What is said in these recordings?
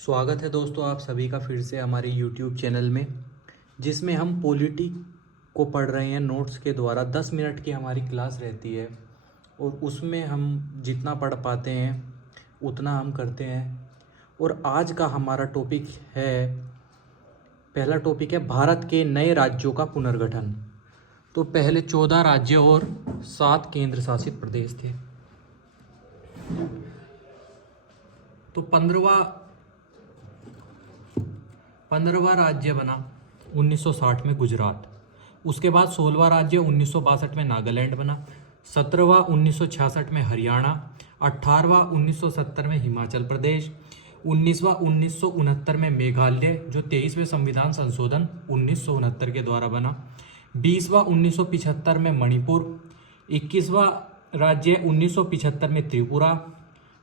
स्वागत है दोस्तों आप सभी का फिर से हमारे YouTube चैनल में, जिसमें हम पॉलिटी को पढ़ रहे हैं नोट्स के द्वारा। 10 मिनट की हमारी क्लास रहती है और उसमें हम जितना पढ़ पाते हैं उतना हम करते हैं। और आज का हमारा टॉपिक है, पहला टॉपिक है भारत के नए राज्यों का पुनर्गठन। तो पहले 14 राज्य और 7 केंद्र शासित प्रदेश थे। तो 15वां राज्य बना 1960 में गुजरात। उसके बाद 16वां राज्य 1962 में नागालैंड बना। 17वां 1966 में हरियाणा। 18वां 1970 में हिमाचल प्रदेश। 19वां 1969 में मेघालय, जो 23वें संविधान संशोधन 1969 के द्वारा बना। 20वां 1975 में मणिपुर। 21वां राज्य 1975 में त्रिपुरा।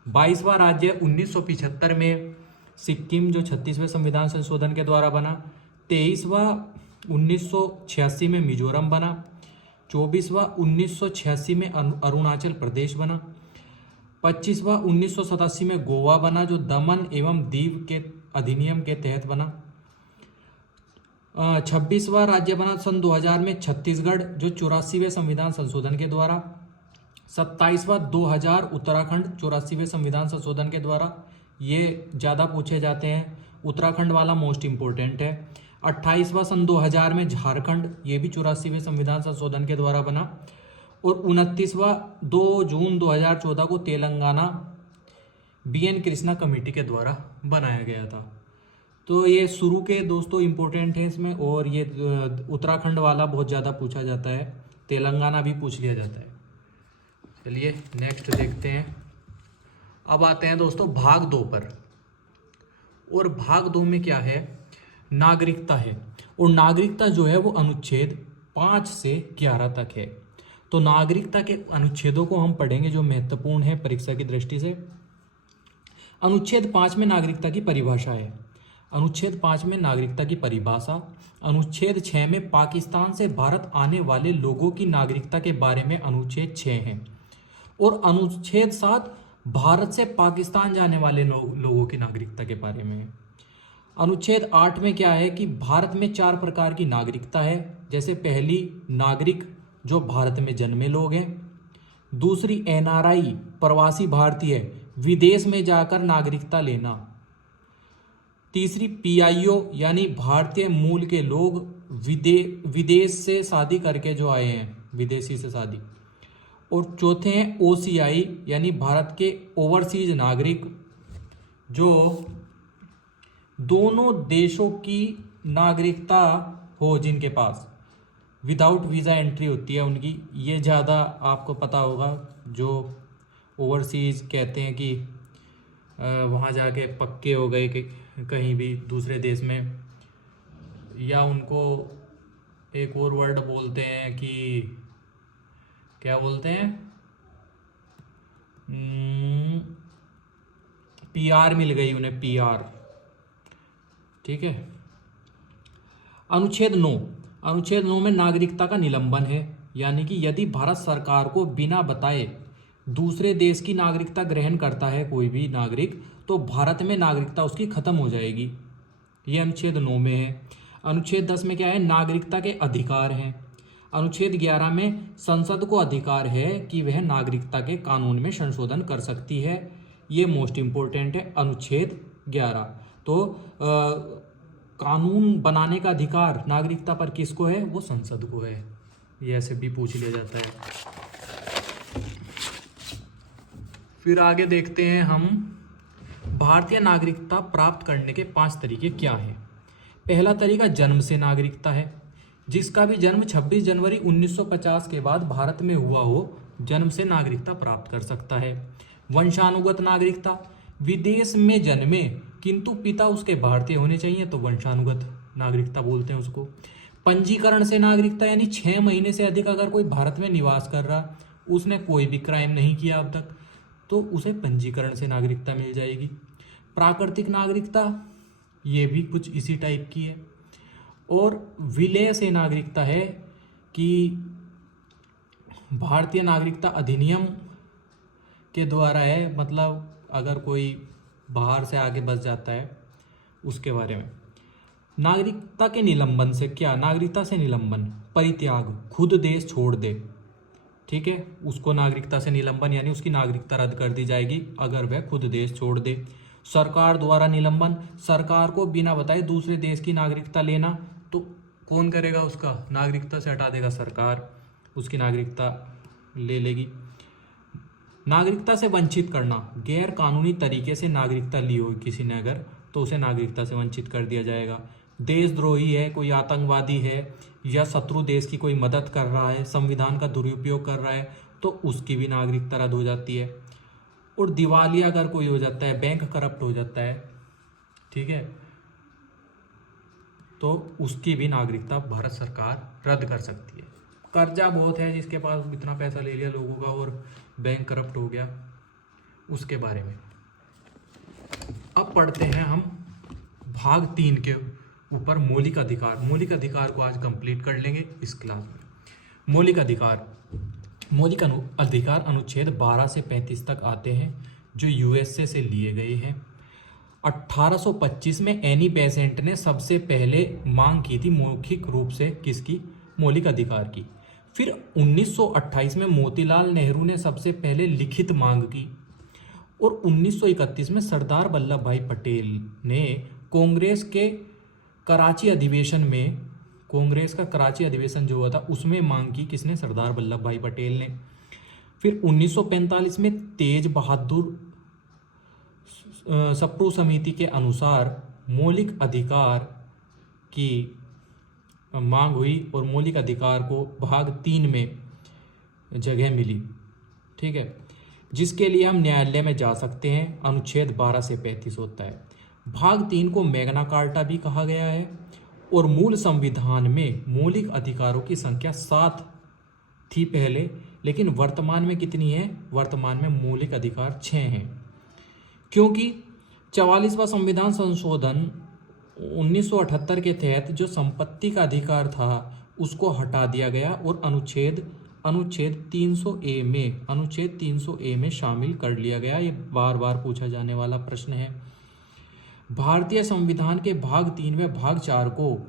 22वां राज्य 1975 में सिक्किम, जो 36वें संविधान संशोधन के द्वारा बना। 23वां 1986 में मिजोरम बना। 24वां 1986 में अरुणाचल प्रदेश बना। 25वां 1987 में गोवा बना, जो दमन एवं दीव के अधिनियम के तहत बना। 26वां राज्य बना सन 2000 में छत्तीसगढ़, जो 84वें संविधान संशोधन के द्वारा। 27वां 2000 उत्तराखंड, 84वें संविधान संशोधन के द्वारा। ये ज़्यादा पूछे जाते हैं, उत्तराखंड वाला मोस्ट इम्पोर्टेंट है। 28वां सन 2000 में झारखंड, ये भी 84वें संविधान संशोधन के द्वारा बना। और 29वां 2 जून 2014 को तेलंगाना BN कृष्णा कमेटी के द्वारा बनाया गया था। तो ये शुरू के दोस्तों इम्पोर्टेंट है इसमें, और ये उत्तराखंड वाला बहुत ज़्यादा पूछा जाता है, तेलंगाना भी पूछ लिया जाता है। चलिए नेक्स्ट देखते हैं। अब आते हैं दोस्तों भाग 2 पर। और भाग 2 में क्या है, नागरिकता है। और नागरिकता जो है वो अनुच्छेद 5 से 11 तक है। तो नागरिकता के अनुच्छेदों को हम पढ़ेंगे जो महत्वपूर्ण है परीक्षा की दृष्टि से। अनुच्छेद 5 में नागरिकता की परिभाषा है। अनुच्छेद 5 में नागरिकता की परिभाषा। अनुच्छेद 6 में पाकिस्तान से भारत आने वाले लोगों की नागरिकता के बारे में अनुच्छेद 6 है। और अनुच्छेद 7 भारत से पाकिस्तान जाने वाले लोगों की नागरिकता के बारे में है। अनुच्छेद 8 में क्या है कि भारत में 4 प्रकार की नागरिकता है। जैसे पहली, नागरिक जो भारत में जन्मे लोग हैं। दूसरी, NRI प्रवासी भारतीय, विदेश में जाकर नागरिकता लेना। तीसरी, PIO यानी भारतीय मूल के लोग विदेश से शादी करके जो आए हैं, विदेशी से शादी। और चौथे हैं OCI यानी भारत के ओवरसीज नागरिक, जो दोनों देशों की नागरिकता हो, जिनके पास विदाउट वीज़ा एंट्री होती है उनकी। ये ज़्यादा आपको पता होगा, जो ओवरसीज कहते हैं कि वहाँ जाके पक्के हो गए कि कहीं भी दूसरे देश में, या उनको एक और वर्ड बोलते हैं कि क्या बोलते हैं, PR मिल गई उन्हें, PR। ठीक है। अनुच्छेद 9 में नागरिकता का निलंबन है। यानी कि यदि भारत सरकार को बिना बताए दूसरे देश की नागरिकता ग्रहण करता है कोई भी नागरिक, तो भारत में नागरिकता उसकी खत्म हो जाएगी। यह अनुच्छेद 9 में है। अनुच्छेद 10 में क्या है, नागरिकता के अधिकार हैं। अनुच्छेद 11 में संसद को अधिकार है कि वह नागरिकता के कानून में संशोधन कर सकती है। ये मोस्ट इम्पोर्टेंट है अनुच्छेद 11। तो कानून बनाने का अधिकार नागरिकता पर किसको है, वो संसद को है। ये ऐसे भी पूछ लिया जाता है। फिर आगे देखते हैं हम, भारतीय नागरिकता प्राप्त करने के 5 तरीके क्या हैं। पहला तरीका जन्म से नागरिकता है। जिसका भी जन्म 26 जनवरी 1950 के बाद भारत में हुआ हो, जन्म से नागरिकता प्राप्त कर सकता है। वंशानुगत नागरिकता, विदेश में जन्मे किंतु पिता उसके भारतीय होने चाहिए, तो वंशानुगत नागरिकता बोलते हैं उसको। पंजीकरण से नागरिकता, यानी 6 महीने से अधिक अगर कोई भारत में निवास कर रहा, उसने कोई भी क्राइम नहीं किया अब तक, तो उसे पंजीकरण से नागरिकता मिल जाएगी। प्राकृतिक नागरिकता, ये भी कुछ इसी टाइप की है। और विलय से नागरिकता है कि भारतीय नागरिकता अधिनियम के द्वारा है, मतलब अगर कोई बाहर से आके बस जाता है उसके बारे में। नागरिकता के निलंबन से क्या, नागरिकता से निलंबन, परित्याग, खुद देश छोड़ दे, ठीक है, उसको नागरिकता से निलंबन यानी उसकी नागरिकता रद्द कर दी जाएगी अगर वह खुद देश छोड़ दे। सरकार द्वारा निलंबन, सरकार को बिना बताए दूसरे देश की नागरिकता लेना, तो कौन करेगा, उसका नागरिकता से हटा देगा सरकार, उसकी नागरिकता ले लेगी। नागरिकता से वंचित करना, गैर कानूनी तरीके से नागरिकता ली हो किसी ने अगर, तो उसे नागरिकता से वंचित कर दिया जाएगा। देशद्रोही है, कोई आतंकवादी है या शत्रु देश की कोई मदद कर रहा है, संविधान का दुरुपयोग कर रहा है, तो उसकी भी नागरिकता रद्द हो जाती है। और दिवालिया अगर कोई हो जाता है, बैंक करप्ट हो जाता है, ठीक है, तो उसकी भी नागरिकता भारत सरकार रद्द कर सकती है। कर्जा बहुत है, जिसके पास इतना पैसा ले लिया लोगों का और बैंक करप्ट हो गया, उसके बारे में। अब पढ़ते हैं हम भाग 3 के ऊपर, मौलिक अधिकार। मौलिक अधिकार को आज कंप्लीट कर लेंगे इस क्लास में। मौलिक अधिकार, मौलिक अधिकार अनुच्छेद 12 से 35 तक आते हैं, जो यूएसए से लिए गए हैं। 1825 में एनी बेसेंट ने सबसे पहले मांग की थी मौखिक रूप से, किसकी, मौलिक अधिकार की। फिर 1928 में मोतीलाल नेहरू ने सबसे पहले लिखित मांग की, और 1931 में सरदार वल्लभ भाई पटेल ने कांग्रेस के कराची अधिवेशन में, कांग्रेस का कराची अधिवेशन जो हुआ था उसमें मांग की, किसने, सरदार वल्लभ भाई पटेल ने। फिर 1945 में तेज बहादुर सप्रू समिति के अनुसार मौलिक अधिकार की मांग हुई और मौलिक अधिकार को भाग 3 में जगह मिली, ठीक है, जिसके लिए हम न्यायालय में जा सकते हैं। अनुच्छेद 12 से 35 होता है। भाग 3 को मैग्ना कार्टा भी कहा गया है, और मूल संविधान में मौलिक अधिकारों की संख्या 7 थी पहले, लेकिन वर्तमान में कितनी है, वर्तमान में मौलिक अधिकार 6 हैं, क्योंकि 44वां संविधान संशोधन 1978 के तहत जो संपत्ति का अधिकार था उसको हटा दिया गया और अनुच्छेद 300 ए में शामिल कर लिया गया। ये बार बार पूछा जाने वाला प्रश्न है। भारतीय संविधान के भाग 3 में भाग 4 को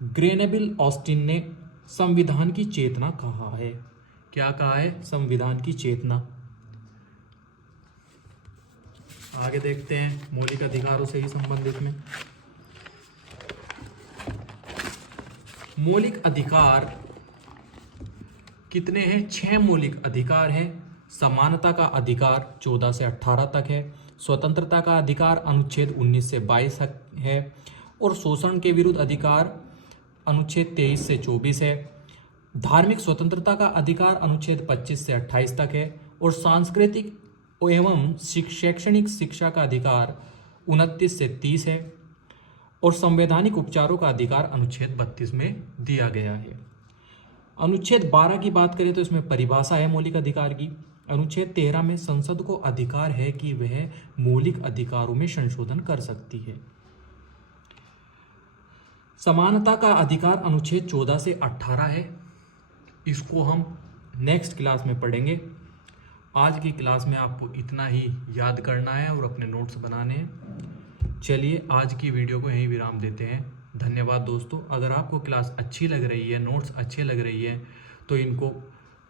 ग्रेनेबिल ऑस्टिन ने संविधान की चेतना कहा है। क्या कहा है, संविधान की चेतना। आगे देखते हैं मौलिक अधिकारों से ही संबंधित में। मौलिक अधिकार कितने हैं, 6 मौलिक अधिकार हैं। समानता का अधिकार 14 से 18 तक है। स्वतंत्रता का अधिकार अनुच्छेद 19 से 22 है, और शोषण के विरुद्ध अधिकार अनुच्छेद 23 से 24 है। धार्मिक स्वतंत्रता का अधिकार अनुच्छेद 25 से 28 तक है, और सांस्कृतिक एवं शैक्षणिक शिक्षा का अधिकार 29 से 30 है, और संवैधानिक उपचारों का अधिकार अनुच्छेद 32 में दिया गया है। अनुच्छेद 12 की बात करें तो इसमें परिभाषा है मौलिक अधिकार की। अनुच्छेद 13 में संसद को अधिकार है कि वह मौलिक अधिकारों में संशोधन कर सकती है। समानता का अधिकार अनुच्छेद 14 से 18 है। इसको हम नेक्स्ट क्लास में पढ़ेंगे। आज की क्लास में आपको इतना ही याद करना है और अपने नोट्स बनाने हैं। चलिए आज की वीडियो को यहीं विराम देते हैं। धन्यवाद दोस्तों। अगर आपको क्लास अच्छी लग रही है, नोट्स अच्छे लग रही है, तो इनको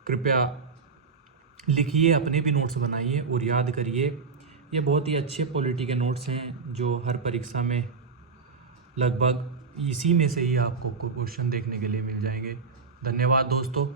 कृपया लिखिए, अपने भी नोट्स बनाइए और याद करिए। ये बहुत ही अच्छे पॉलिटी के नोट्स हैं जो हर परीक्षा में लगभग इसी में से ही आपको क्वेश्चन देखने के लिए मिल जाएंगे। धन्यवाद दोस्तों।